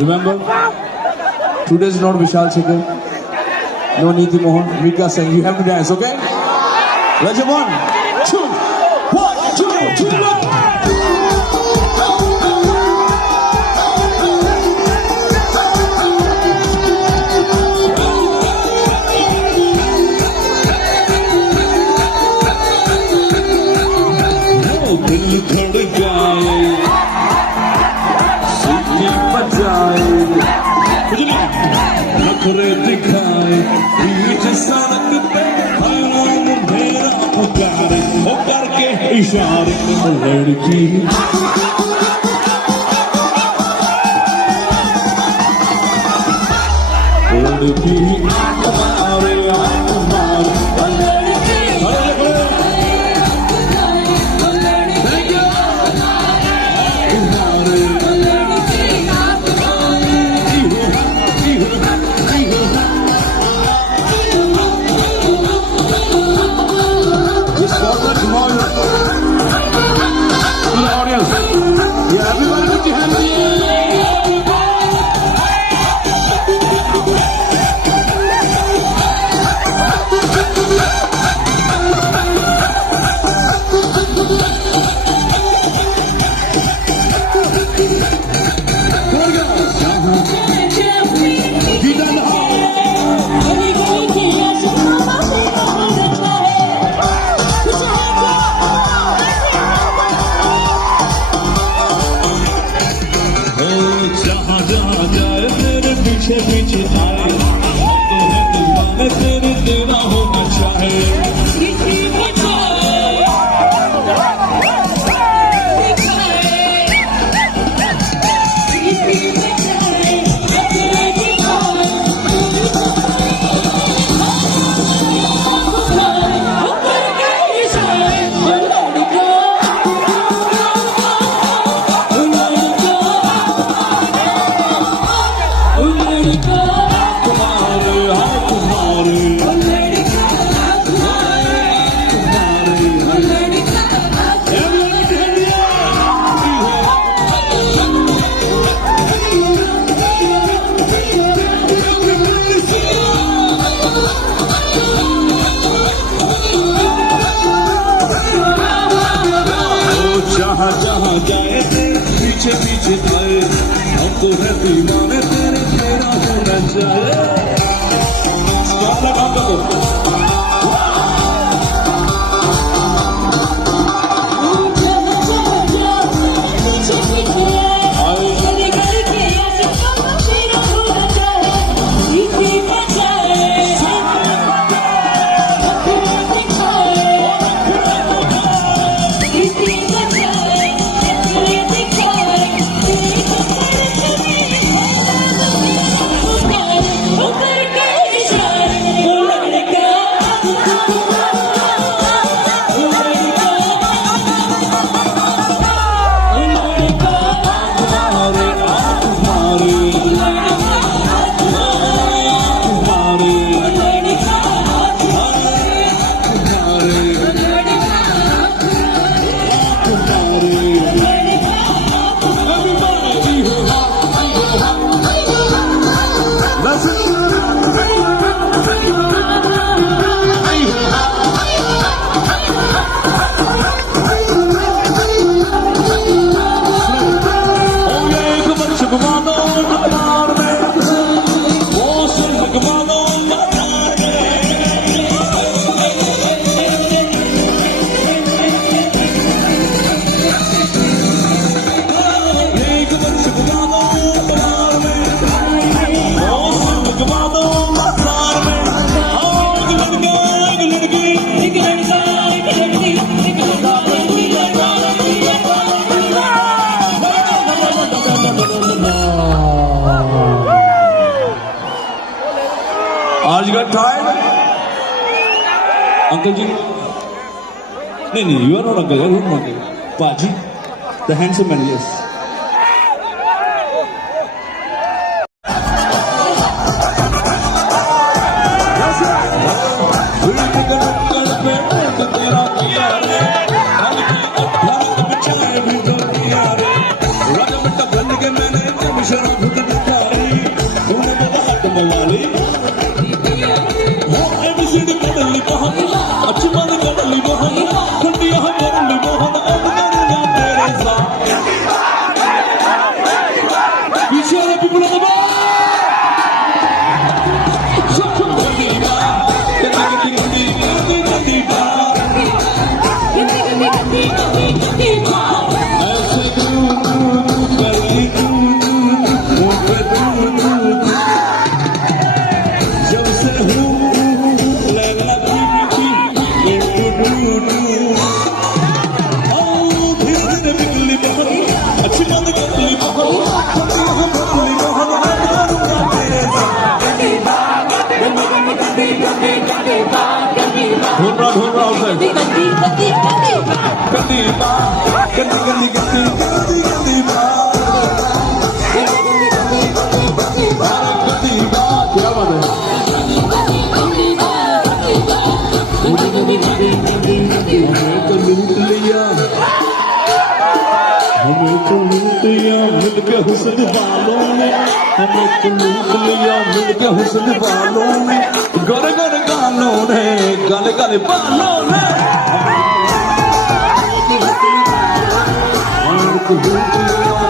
Remember, today's not Vishal Shekhar, no Neeti Mohan, Mika Singh. You have to dance, okay? Let's go. 1, 2, 1, 2, 3. दिल धड़काए सीटी बजाए नखरे दिखाए बीच सड़क पे हैरान मेरा पुकारे वो करके इशारे लड़की लड़की हमारे पीछे आए तो है दीवाने तेरे तेरा होना चाहे जहाँ जाए तेरे पीछे पीछे आए हम तो है दीवाने तेरे तेरा होना चाहे Are you got tired? Uncle ji? No, you are not uncle, you are not uncle. Paji, the handsome man, yes. राजा बेटा बन के मैंने शराब मवाली हो एबीसीडी कदली मोहन अच्छी मन कदली मोहन ठंडिया करली मोहन अब करूंगा तेरे साथ पीछे वाले people on the ball मिलके हुस्न वालों ने हमें तो लूट लिया मिलके हुस्न वालों ने गर गर गालों ने गाले गाले बालों ने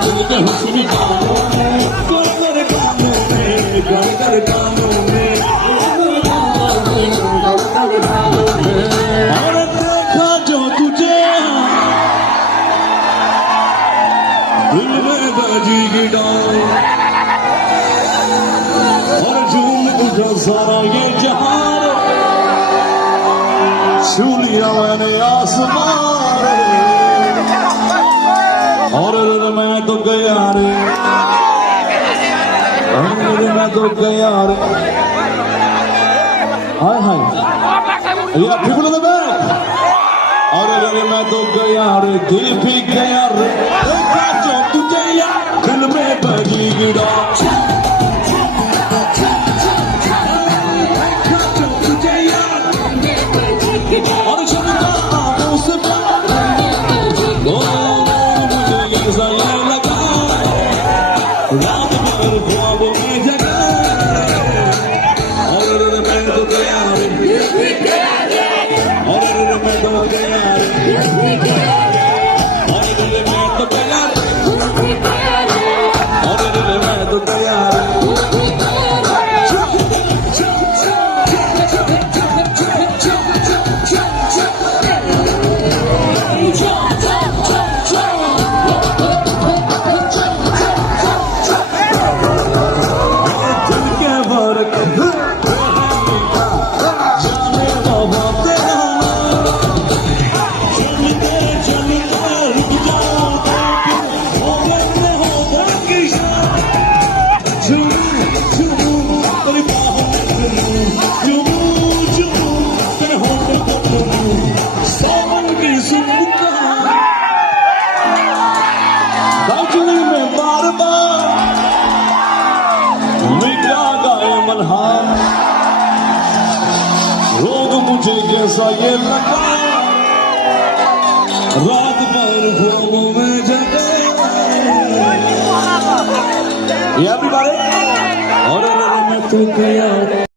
मिलके हुस्न वालों ने गर गर गालों ने गर गर गालों ने और देखा जो तुझे दिल में बाजी की डाल और झूम उठा सारा ये जहान छू लिया मैंने आसमान और मैं तो गया रे मैं तो गया रे हाय हाय ये people in the back और मैं तो गया रे दिल भी गया रे दिल में बजी गिरा और चलता मुझे ऐसा ये लगा रात भर ख्वाबों में जगा और मैं तो गया रे और मैं तो गया रे और मैं तो गया रोग मुझे जैसा ये लगा रात भर ख्वाबों में जगा ये भी बारे और मैं तो गया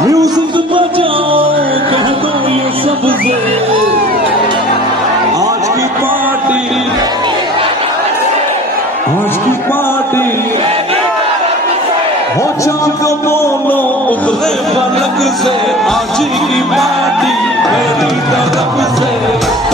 म्यूजिक बजाओ कह दो ये सबसे आज की पार्टी हो चाँद को बोलो उतरे पलक से आज की पार्टी मेरी तरफ से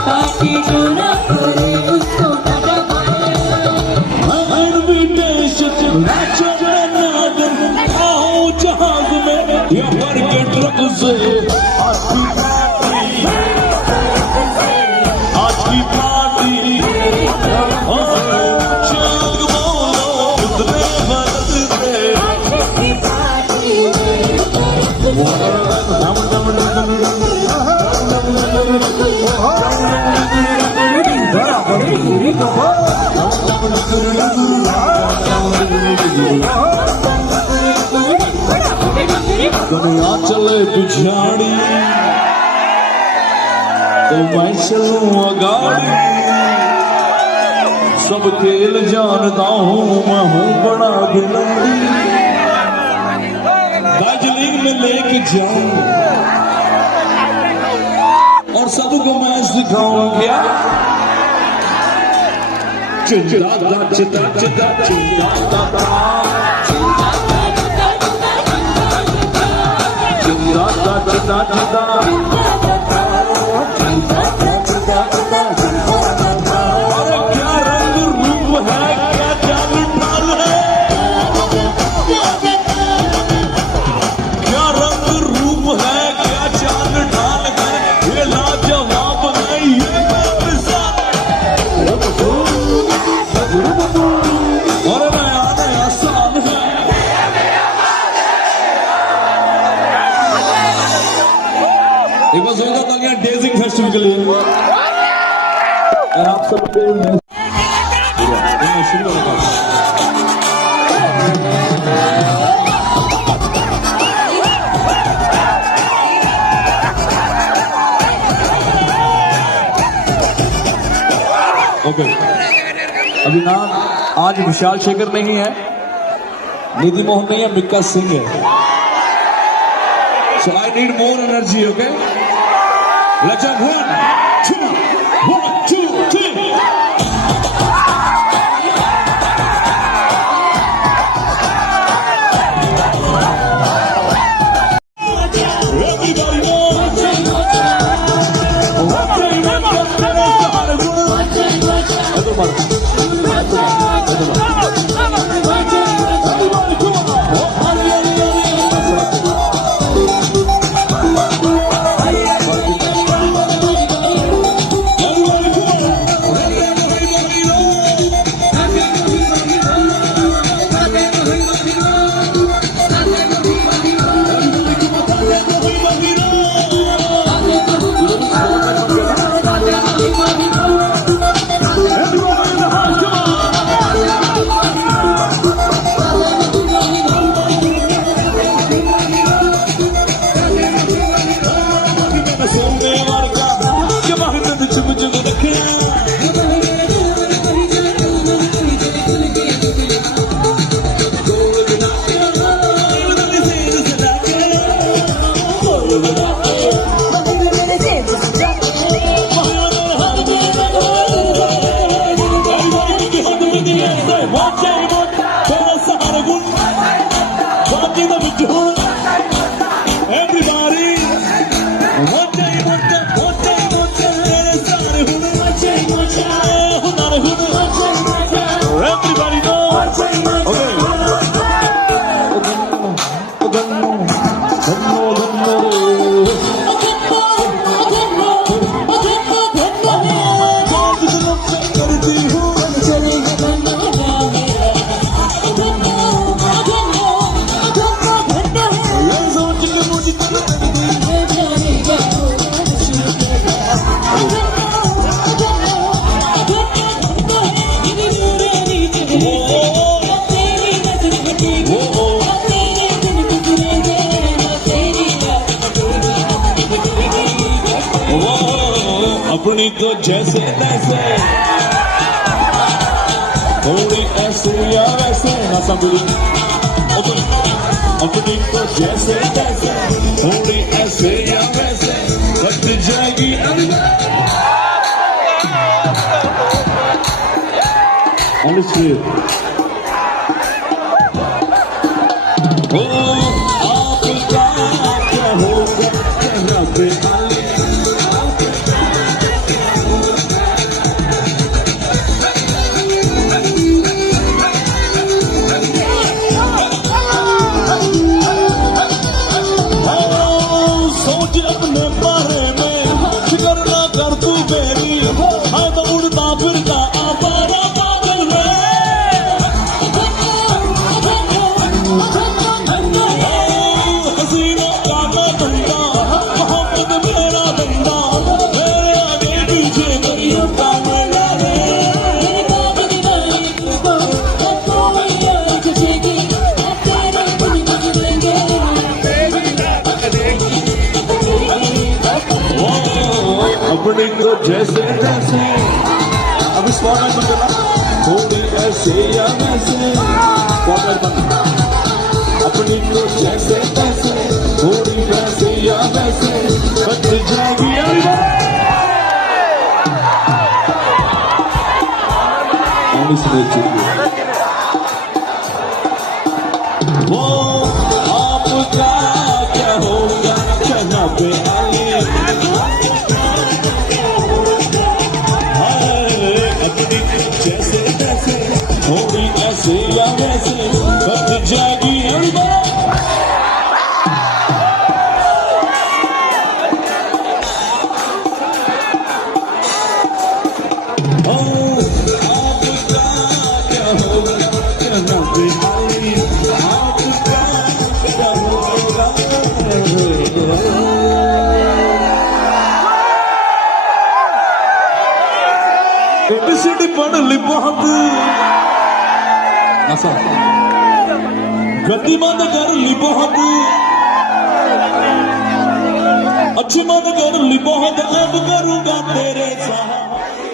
Party दुनिया चले पिछाड़ी तो मैं चलूं अगाड़ी, सब खेल जानता हूँ मैं हूँ बड़ा खिलाड़ी। दार्जिलिंग में लेके जाऊं और सबको मैं सिखाऊं क्या, चिंता चिंता चिंता चिंता अरे क्या रंग रूप है, क्या चाल ढाल है, क्या रंग रूप है, क्या चाल ढाल है, ये लाजवाब है ये बेमिसाल। और नया नया साल है, एक बार जोरदार तालियां डेजिंग फेस्टिवल के लिए। और आप सबको शुरू करो। ओके, अभी नाम आज विशाल शेखर नहीं है, निधि मोहन नहीं है, मिक्का सिंह है। So I need more energy, okay? Let's have 1, 2, 3. Everybody knows. अपनी तो जैसे तैसे, थोड़ी ऐसे या वैसे ना संभली। अपनी तो जैसे तैसे, थोड़ी ऐसे या वैसे कट जाएगी आपका क्या होगा चेहरा पे तुझे मेरी पाने लगे मेरे बाप दीवानी तुझको कोई और तुझेगी तेरे बिन कुछ देंगे अपनी तो जैसे तैसे अभी स्पॉटलाइट बंद करना थोड़ी ऐसे या वैसे स्पॉटलाइट बंद अपनी तो जैसे तैसे थोड़ी वैसे या वैसे बच जाएगी कौन सुने चुकी है वो आपका क्या होगा जनाब आली अपनी जैसे तैसे थोड़ी ऐसे या वैसे बच जाएगी सिटी पढ़ ली बहुत नसा गति मत कर ली बहुत अच्छी मत कर ली बहुत अब करूंगा तेरे साथ